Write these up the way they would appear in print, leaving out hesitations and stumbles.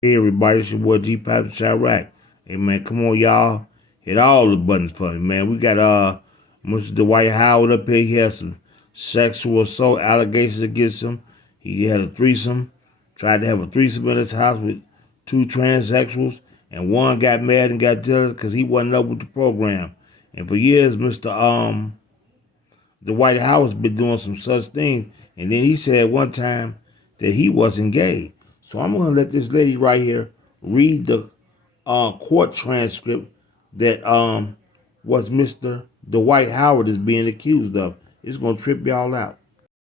Hey everybody, it's your boy Gpac from Chirac. Hey man, come on y'all. Hit all the buttons for me, man. We got Mr. Dwight Howard up here. He has some sexual assault allegations against him. He had a threesome, tried to have a threesome in his house with two transsexuals, and one got mad and got jealous because he wasn't up with the program. And for years, Mr. Dwight Howard's been doing some such things. And then he said one time that he wasn't gay. So I'm gonna let this lady right here read the court transcript that was Mr. Dwight Howard is being accused of. It's gonna trip y'all out.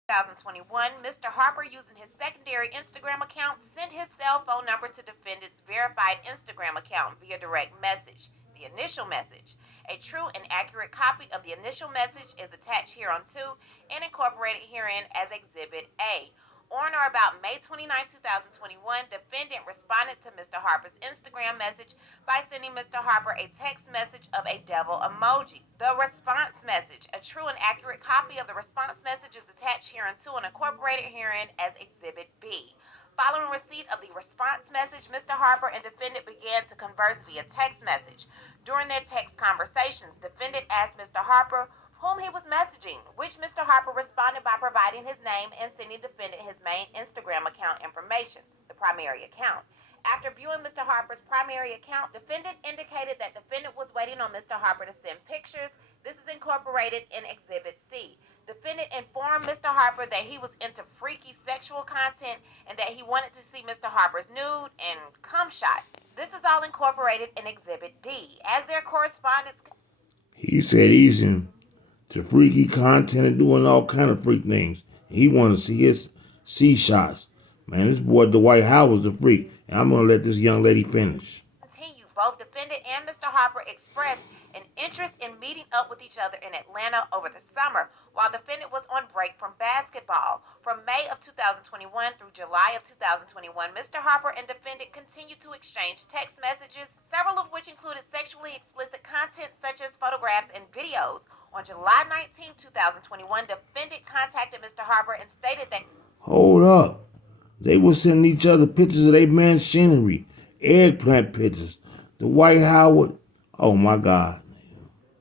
2021, Mr. Harper, using his secondary Instagram account, sent his cell phone number to defendant's verified Instagram account via direct message. The initial message. A true and accurate copy of the initial message is attached hereunto and incorporated herein as Exhibit A. On or about May 29, 2021, defendant responded to Mr. Harper's Instagram message by sending Mr. Harper a text message of a devil emoji. The response message, a true and accurate copy of the response message, is attached hereunto and incorporated herein as Exhibit B. Following receipt of the response message, Mr. Harper and defendant began to converse via text message. During their text conversations, defendant asked Mr. Harper whom he was messaging, which Mr. Harper responded by providing his name and sending defendant his main Instagram account information, the primary account. After viewing Mr. Harper's primary account, defendant indicated that defendant was waiting on Mr. Harper to send pictures. This is incorporated in Exhibit C. Defendant informed Mr. Harper that he was into freaky sexual content and that he wanted to see Mr. Harper's nude and cum shot. This is all incorporated in Exhibit D. As their correspondence, He said he's into freaky content and doing all kind of freak things. He wanted to see his C shots. Man, this boy Dwight Howard's a freak. And I'm gonna let this young lady finish. continue. Both defendant and Mr. Harper expressed an interest in meeting up with each other in Atlanta over the summer while defendant was on break from basketball. From May of 2021 through July of 2021, Mr. Harper and defendant continued to exchange text messages, several of which included sexually explicit content such as photographs and videos. On July 19, 2021, defendant contacted Mr. Harper and stated that Hold up. They were sending each other pictures of their machinery, eggplant pictures. The White Howard. Oh my God.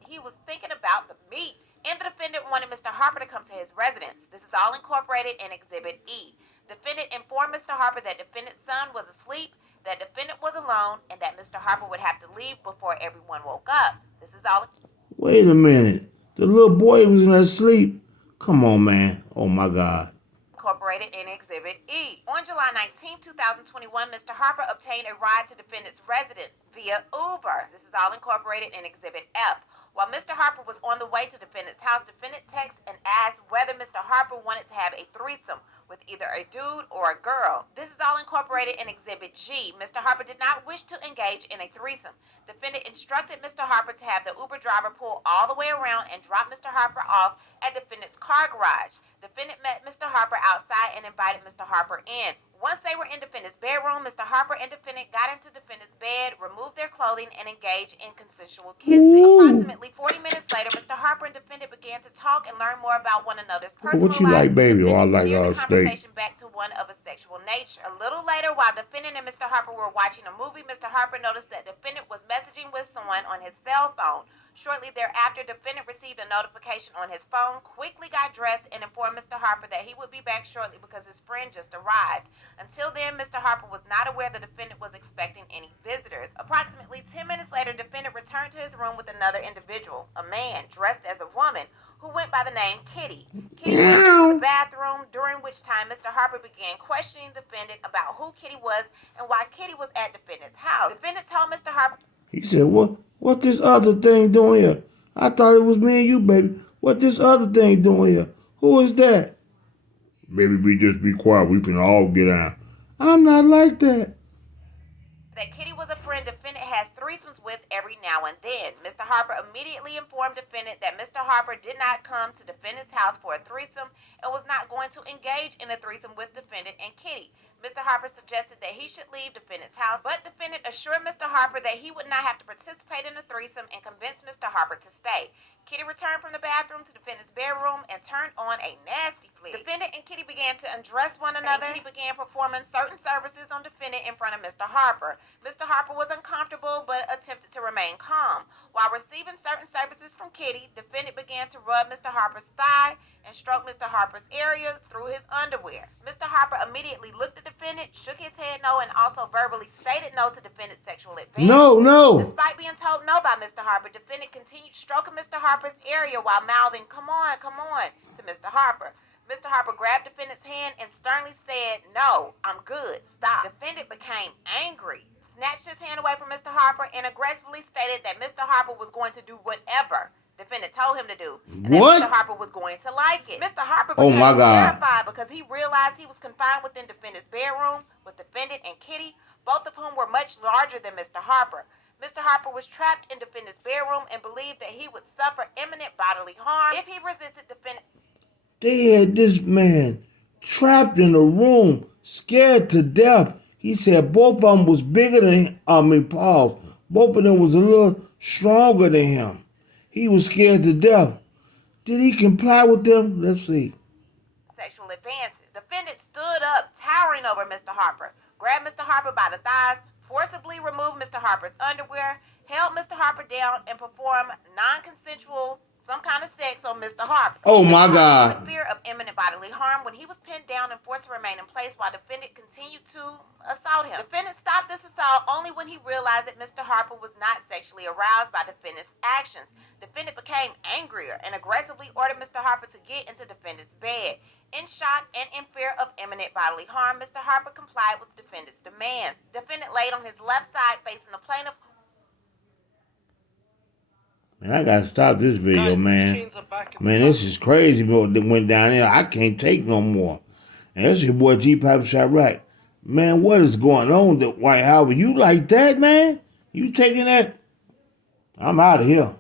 he was thinking about the meat, and the defendant wanted Mr. Harper to come to his residence. This is all incorporated in Exhibit E. Defendant informed Mr. Harper that defendant's son was asleep, that defendant was alone, and that Mr. Harper would have to leave before everyone woke up. This is all Wait a minute. The little boy was in that sleep. Come on, man. Oh my God. incorporated in Exhibit E. On July 19, 2021, Mr. Harper obtained a ride to defendant's residence via Uber. This is all incorporated in Exhibit F. While Mr. Harper was on the way to defendant's house, defendant texted and asked whether Mr. Harper wanted to have a threesome with either a dude or a girl. This is all incorporated in Exhibit G. Mr. Harper did not wish to engage in a threesome. Defendant instructed Mr. Harper to have the Uber driver pull all the way around and drop Mr. Harper off at defendant's car garage. Defendant met Mr. Harper outside and invited Mr. Harper in. Once they were in defendant's bedroom, Mr. Harper and defendant got into defendant's bed, removed their clothing, and engaged in consensual kissing. Ooh. Approximately 40 minutes later, Mr. Harper and defendant began to talk and learn more about one another's personal What you lives. like, baby? Oh, I Defendant like steered the steak. conversation back to one of a sexual nature. A little later, while defendant and Mr. Harper were watching a movie, Mr. Harper noticed that defendant was messaging with someone on his cell phone. Shortly thereafter, defendant received a notification on his phone, quickly got dressed, and informed Mr. Harper that he would be back shortly because his friend just arrived. Until then, Mr. Harper was not aware the defendant was expecting any visitors. Approximately 10 minutes later, defendant returned to his room with another individual, a man dressed as a woman, who went by the name Kitty. Kitty went into the bathroom, during which time Mr. Harper began questioning defendant about who Kitty was and why Kitty was at defendant's house. Defendant told Mr. Harper He said, what this other thing doing here? I thought it was me and you, baby. What this other thing doing here? Who is that? Baby, just be quiet. We finna all get out. I'm not like that. that Kitty was a friend defendant has threesomes with every now and then. Mr. Harper immediately informed defendant that Mr. Harper did not come to defendant's house for a threesome and was not going to engage in a threesome with defendant and Kitty. Mr. Harper suggested that he should leave defendant's house, but defendant assured Mr. Harper that he would not have to participate in the threesome and convinced Mr. Harper to stay. Kitty returned from the bathroom to defendant's bedroom and turned on a nasty flick. Defendant and Kitty began to undress one another, and Kitty began performing certain services on defendant in front of Mr. Harper. Mr. Harper was uncomfortable but attempted to remain calm. While receiving certain services from Kitty, defendant began to rub Mr. Harper's thigh and stroke Mr. Harper's area through his underwear. Mr. Harper immediately looked at defendant, shook his head no, and also verbally stated no to defendant's sexual advances. No. Despite being told no by Mr. Harper, defendant continued stroking Mr. Harper's area while mouthing, come on, to Mr. Harper. Mr. Harper grabbed defendant's hand and sternly said, no, I'm good, stop. Defendant became angry, snatched his hand away from Mr. Harper, and aggressively stated that Mr. Harper was going to do whatever defendant told him to do, and what? that Mr. Harper was going to like it. Mr. Harper Oh became my God. terrified because he realized he was confined within defendant's bedroom with defendant and Kitty, both of whom were much larger than Mr. Harper. Mr. Harper was trapped in defendant's bedroom and believed that he would suffer imminent bodily harm if he resisted defendant. They had this man trapped in a room, scared to death. He said both of them was bigger than Paul's. Both of them was a little stronger than him. He was scared to death. Did he comply with them? Let's see. Sexual advances. Defendant stood up, towering over Mr. Harper, grabbed Mr. Harper by the thighs, forcibly removed Mr. Harper's underwear, held Mr. Harper down, and performed non-consensual some kind of sex on Mr. Harper. Oh my God. The fear of imminent bodily harm when he was pinned down and forced to remain in place while defendant continued to assault him. Defendant stopped this assault only when he realized that Mr. Harper was not sexually aroused by defendant's actions. Defendant became angrier and aggressively ordered Mr. Harper to get into defendant's bed. In shock and in fear of imminent bodily harm, Mr. Harper complied with defendant's demand. Defendant laid on his left side facing the plaintiff. Man, I gotta stop this video, man. Man, this is crazy what went down there. I can't take no more. And that's your boy Gpac Chirac. Man, what is going on, Dwight? You like that, man? You taking that? I'm out of here.